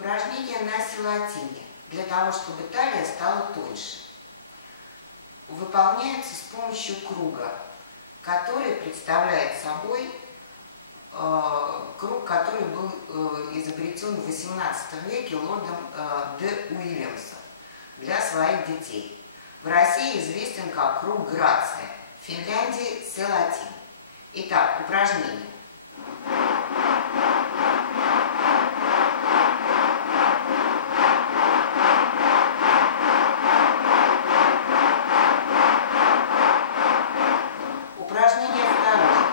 Упражнение на силатине для того, чтобы талия стала тоньше. Выполняется с помощью круга, который представляет собой круг, который был изобретен в XVIII веке лордом Д. Уильямсом для своих детей. В России известен как круг Грация, в Финляндии – селатин. Итак, упражнение. Упражнение второе.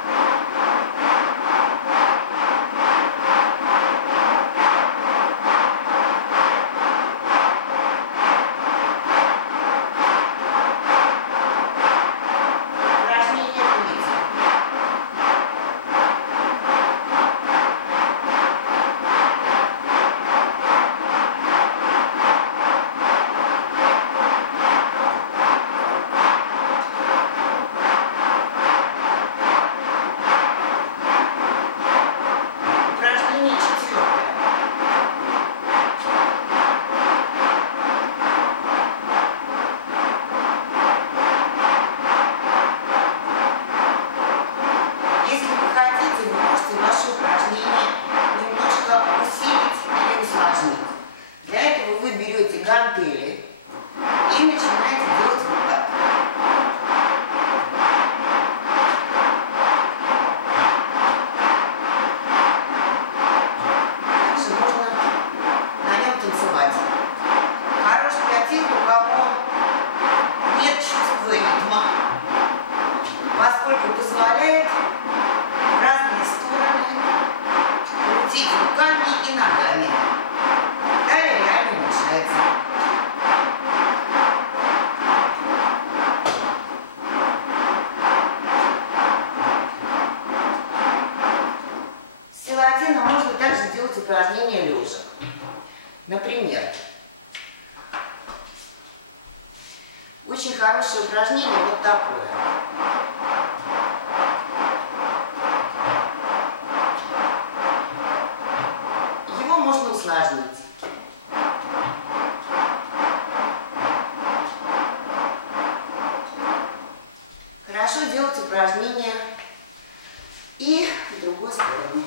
Ваше упражнение немножко усилить или усложнить. Для этого вы берете гантели и начинаете делать вот так. Также можно на нем танцевать. Хорош для тех, у кого нет чувства ритма, поскольку позволяет в разные стороны крутить руками и ногами. Далее реально уменьшается. С селатином можно также делать упражнения лежа. Например, очень хорошее упражнение вот такое. Можно усложнить. Хорошо делать упражнения и в другую сторону.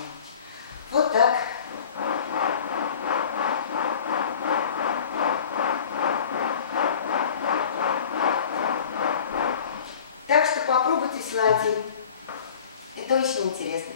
Вот так. Так что попробуйте селатин. Это очень интересно.